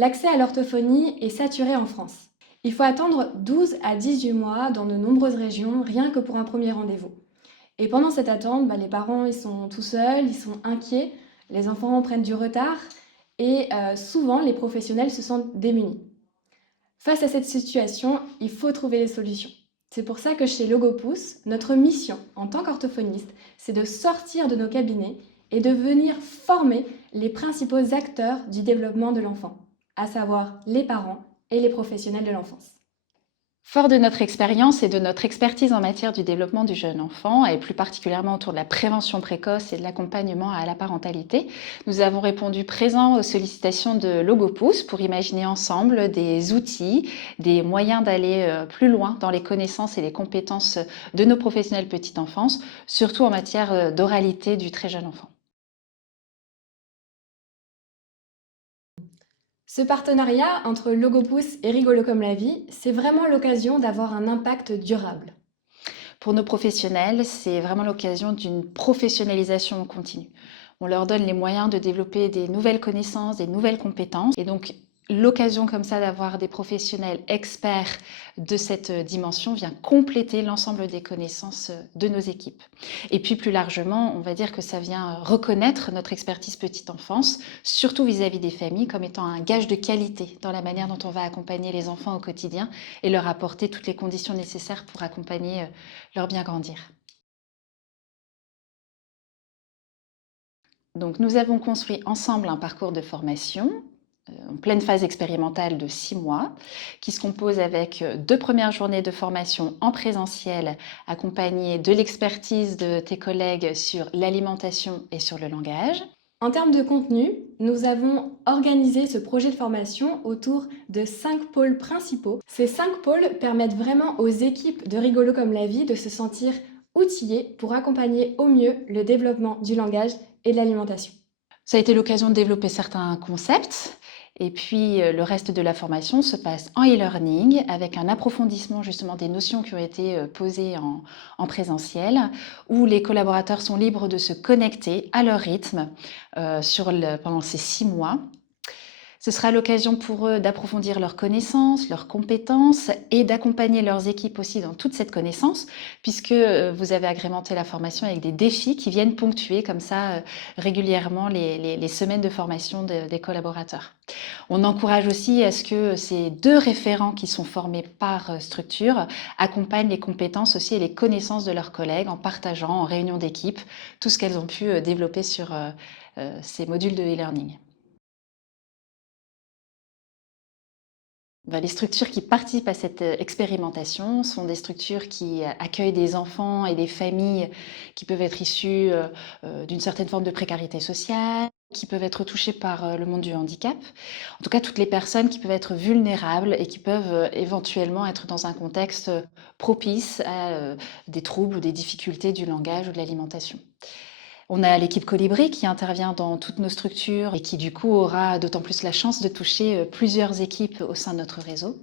L'accès à l'orthophonie est saturé en France. Il faut attendre 12 à 18 mois dans de nombreuses régions, rien que pour un premier rendez-vous. Et pendant cette attente, les parents ils sont tout seuls, ils sont inquiets, les enfants prennent du retard et souvent les professionnels se sentent démunis. Face à cette situation, il faut trouver des solutions. C'est pour ça que chez Logopousse, notre mission en tant qu'orthophoniste, c'est de sortir de nos cabinets et de venir former les principaux acteurs du développement de l'enfant, à savoir les parents et les professionnels de l'enfance. Fort de notre expérience et de notre expertise en matière du développement du jeune enfant, et plus particulièrement autour de la prévention précoce et de l'accompagnement à la parentalité, nous avons répondu présent aux sollicitations de Logopousse pour imaginer ensemble des outils, des moyens d'aller plus loin dans les connaissances et les compétences de nos professionnels petite enfance, surtout en matière d'oralité du très jeune enfant. Ce partenariat entre Logopousse et Rigolo comme la vie, c'est vraiment l'occasion d'avoir un impact durable. Pour nos professionnels, c'est vraiment l'occasion d'une professionnalisation continue. On leur donne les moyens de développer des nouvelles connaissances, des nouvelles compétences. Et donc, l'occasion comme ça d'avoir des professionnels experts de cette dimension vient compléter l'ensemble des connaissances de nos équipes. Et puis plus largement, on va dire que ça vient reconnaître notre expertise petite enfance, surtout vis-à-vis des familles, comme étant un gage de qualité dans la manière dont on va accompagner les enfants au quotidien et leur apporter toutes les conditions nécessaires pour accompagner leur bien grandir. Donc nous avons construit ensemble un parcours de formation en pleine phase expérimentale de 6 mois, qui se compose avec 2 premières journées de formation en présentiel, accompagnées de l'expertise de tes collègues sur l'alimentation et sur le langage. En termes de contenu, nous avons organisé ce projet de formation autour de 5 pôles principaux. Ces 5 pôles permettent vraiment aux équipes de Rigolo comme la vie de se sentir outillées pour accompagner au mieux le développement du langage et de l'alimentation. Ça a été l'occasion de développer certains concepts. Et puis, le reste de la formation se passe en e-learning avec un approfondissement justement des notions qui ont été posées en présentiel, où les collaborateurs sont libres de se connecter à leur rythme pendant ces 6 mois. Ce sera l'occasion pour eux d'approfondir leurs connaissances, leurs compétences et d'accompagner leurs équipes aussi dans toute cette connaissance, puisque vous avez agrémenté la formation avec des défis qui viennent ponctuer comme ça régulièrement les semaines de formation des collaborateurs. On encourage aussi à ce que ces 2 référents qui sont formés par structure accompagnent les compétences aussi et les connaissances de leurs collègues en partageant en réunion d'équipe tout ce qu'elles ont pu développer sur ces modules de e-learning. Les structures qui participent à cette expérimentation sont des structures qui accueillent des enfants et des familles qui peuvent être issues d'une certaine forme de précarité sociale, qui peuvent être touchées par le monde du handicap. En tout cas, toutes les personnes qui peuvent être vulnérables et qui peuvent éventuellement être dans un contexte propice à des troubles ou des difficultés du langage ou de l'alimentation. On a l'équipe Colibri qui intervient dans toutes nos structures et qui du coup aura d'autant plus la chance de toucher plusieurs équipes au sein de notre réseau.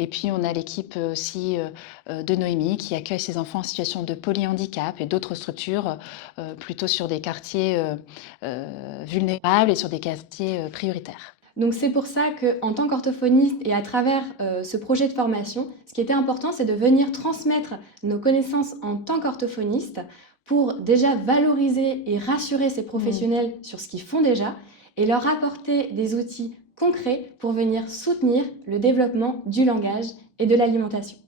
Et puis on a l'équipe aussi de Noémie qui accueille ces enfants en situation de polyhandicap et d'autres structures plutôt sur des quartiers vulnérables et sur des quartiers prioritaires. Donc c'est pour ça qu'en tant qu'orthophoniste et à travers ce projet de formation, ce qui était important, c'est de venir transmettre nos connaissances en tant qu'orthophoniste pour déjà valoriser et rassurer ces professionnels sur ce qu'ils font déjà et leur apporter des outils concrets pour venir soutenir le développement du langage et de l'alimentation.